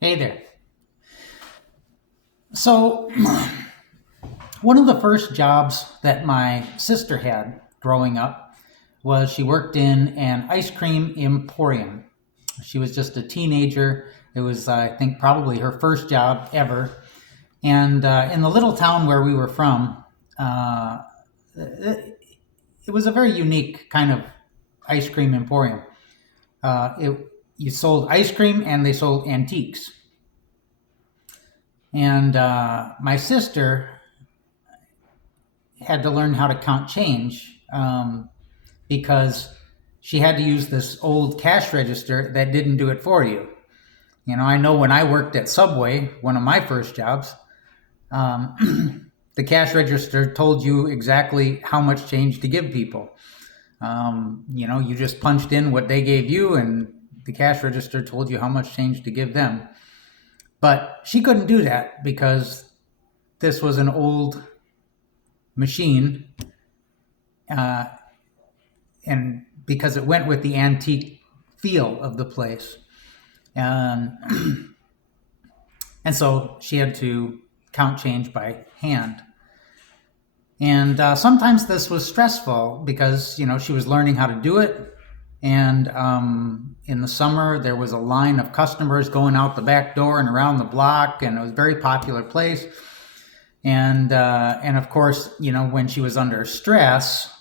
Hey there. So, one of the first jobs that my sister had growing up was she worked in an ice cream emporium. She was just a teenager. It was, I think, probably her first job ever. And in the little town where we were from, it, it was a very unique kind of ice cream emporium. You sold ice cream and they sold antiques. And my sister had to learn how to count change because she had to use this old cash register that didn't do it for you. You know, I know when I worked at Subway, one of my first jobs, the cash register told you exactly how much change to give people. You just punched in what they gave you, and the cash register told you how much change to give them. But she couldn't do that because this was an old machine, uh, and because it went with the antique feel of the place. Um, and so she had to count change by hand. And sometimes this was stressful because, she was learning how to do it. And in the summer, there was a line of customers going out the back door and around the block, and it was a very popular place. And of course, when she was under stress,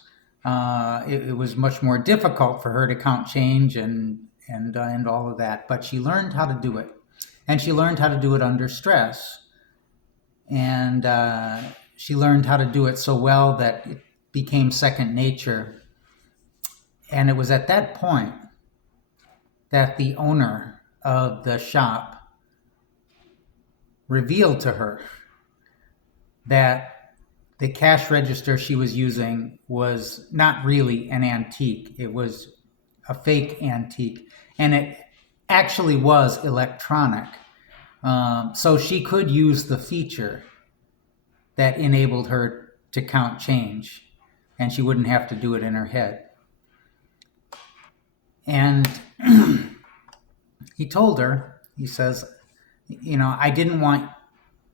it was much more difficult for her to count change and all of that. But she learned how to do it, and she learned how to do it under stress, and she learned how to do it so well that it became second nature. And it was at that point that the owner of the shop revealed to her that the cash register she was using was not really an antique. It was a fake antique. And it actually was electronic. So she could use the feature that enabled her to count change, and she wouldn't have to do it in her head. And he told her, he says, I didn't want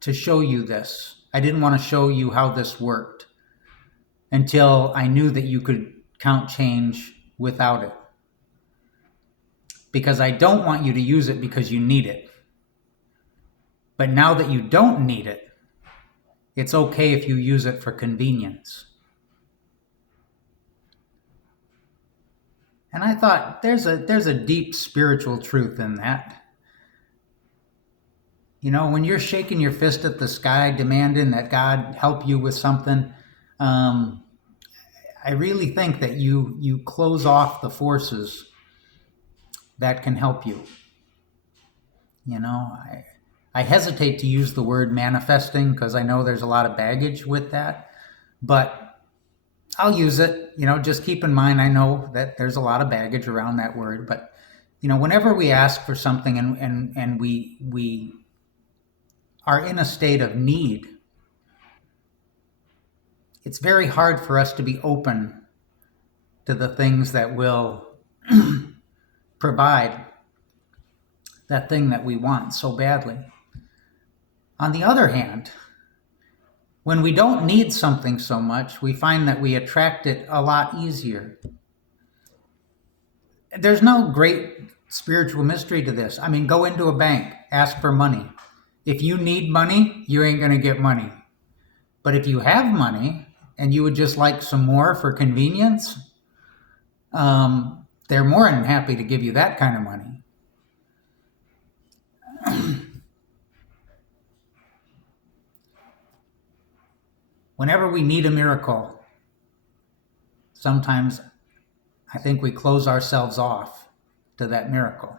to show you this. I didn't want to show you how this worked until I knew that you could count change without it. Because I don't want you to use it because you need it. But now that you don't need it, it's okay if you use it for convenience. And I thought there's a deep spiritual truth in that. When you're shaking your fist at the sky demanding that God help you with something, I really think that you close off the forces that can help you. I hesitate to use the word manifesting because I know there's a lot of baggage with that, but I'll use it. Just keep in mind, I know that there's a lot of baggage around that word, but whenever we ask for something and we are in a state of need, it's very hard for us to be open to the things that will provide that thing that we want so badly. On the other hand, when we don't need something so much, we find that we attract it a lot easier. There's no great spiritual mystery to this. I mean, go into a bank, ask for money. If you need money, you ain't going to get money. But if you have money and you would just like some more for convenience, they're more than happy to give you that kind of money. Whenever we need a miracle, sometimes I think we close ourselves off to that miracle.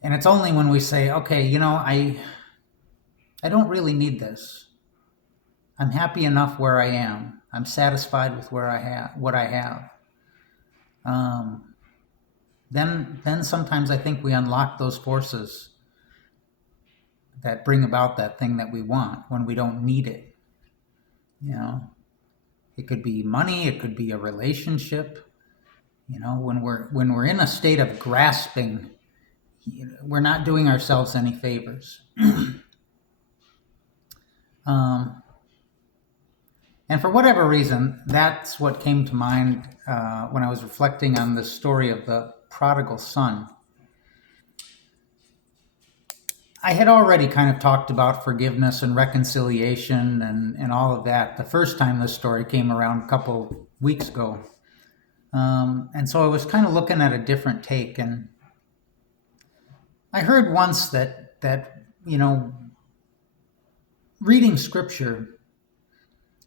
And it's only when we say, okay, I don't really need this. I'm happy enough where I am. I'm satisfied with what I have. Then sometimes I think we unlock those forces that bring about that thing that we want when we don't need it. It could be money, it could be a relationship. When we're in a state of grasping, we're not doing ourselves any favors. um, and for whatever reason, that's what came to mind when I was reflecting on the story of the prodigal son. I had already kind of talked about forgiveness and reconciliation and all of that the first time this story came around a couple weeks ago. And so I was kind of looking at a different take. And I heard once that reading scripture,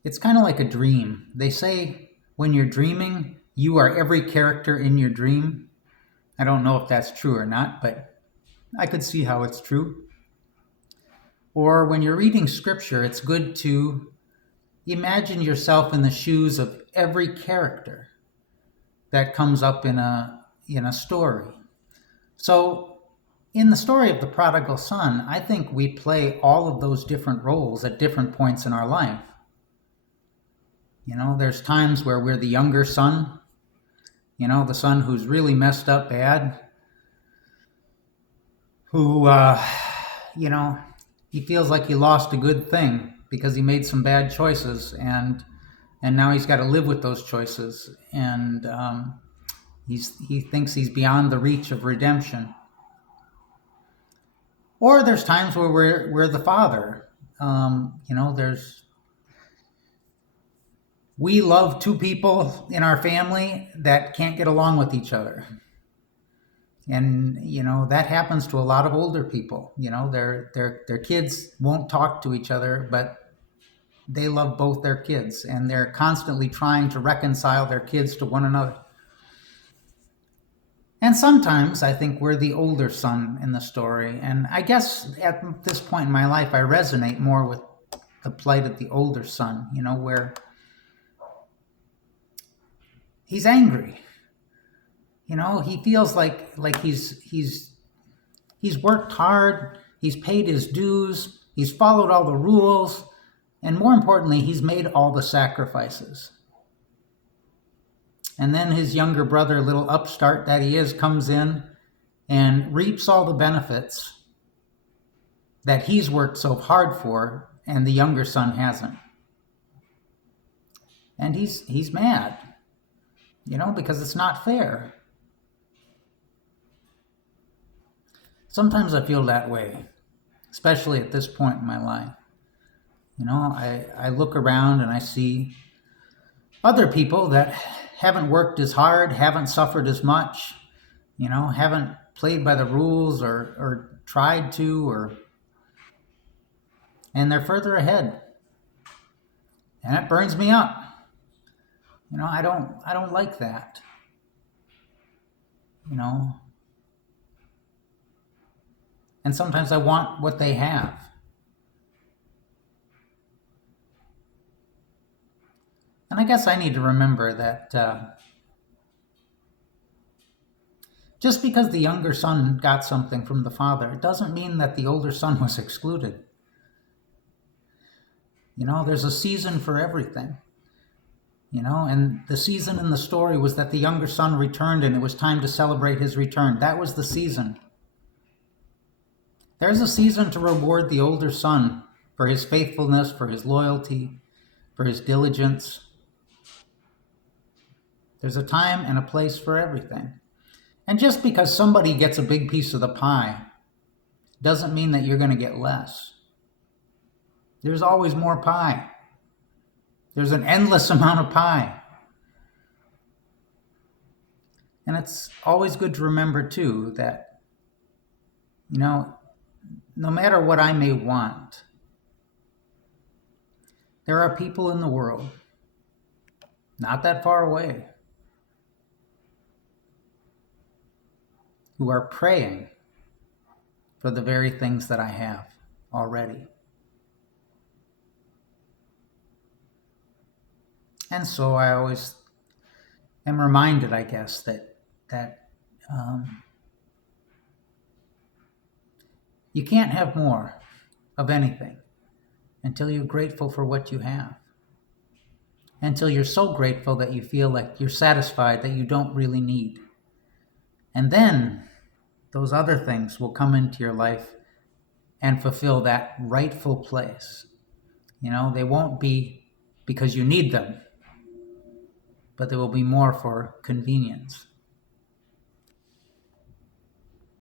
it's kind of like a dream. They say when you're dreaming, you are every character in your dream. I don't know if that's true or not, but I could see how it's true. Or when you're reading scripture, it's good to imagine yourself in the shoes of every character that comes up in a story. So in the story of the prodigal son, I think we play all of those different roles at different points in our life. There's times where we're the younger son, the son who's really messed up bad, who, he feels like he lost a good thing because he made some bad choices, and now he's got to live with those choices, and he thinks he's beyond the reach of redemption. Or there's times where we're the father. We love two people in our family that can't get along with each other. And, that happens to a lot of older people. Their kids won't talk to each other, but they love both their kids, and they're constantly trying to reconcile their kids to one another. And sometimes I think we're the older son in the story. And I guess at this point in my life, I resonate more with the plight of the older son, where he's angry. He feels like he's worked hard, he's paid his dues, he's followed all the rules, and more importantly, he's made all the sacrifices. And then his younger brother, little upstart that he is, comes in and reaps all the benefits that he's worked so hard for, and the younger son hasn't. And he's mad, because it's not fair. Sometimes I feel that way, especially at this point in my life. I look around and I see other people that haven't worked as hard, haven't suffered as much, haven't played by the rules or tried to, and they're further ahead. And it burns me up. I don't like that. And sometimes I want what they have. And I guess I need to remember that just because the younger son got something from the father, it doesn't mean that the older son was excluded. There's a season for everything. And the season in the story was that the younger son returned, and it was time to celebrate his return. That was the season. There's a season to reward the older son for his faithfulness, for his loyalty, for his diligence. There's a time and a place for everything. And just because somebody gets a big piece of the pie doesn't mean that you're going to get less. There's always more pie. There's an endless amount of pie. And it's always good to remember, too, that, no matter what I may want, there are people in the world, not that far away, who are praying for the very things that I have already. And so I always am reminded, I guess, that you can't have more of anything until you're grateful for what you have. Until you're so grateful that you feel like you're satisfied, that you don't really need. And then those other things will come into your life and fulfill that rightful place. They won't be because you need them, but they will be more for convenience.